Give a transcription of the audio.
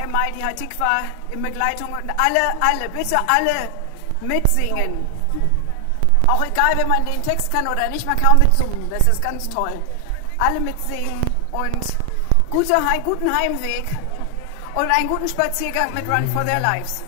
einmal die Hatikwa in Begleitung und alle, bitte alle mitsingen. Auch egal, wenn man den Text kann oder nicht, man kann auch mitsummen, das ist ganz toll. Alle mitsingen und guten Heimweg und einen guten Spaziergang mit Run for Their Lives.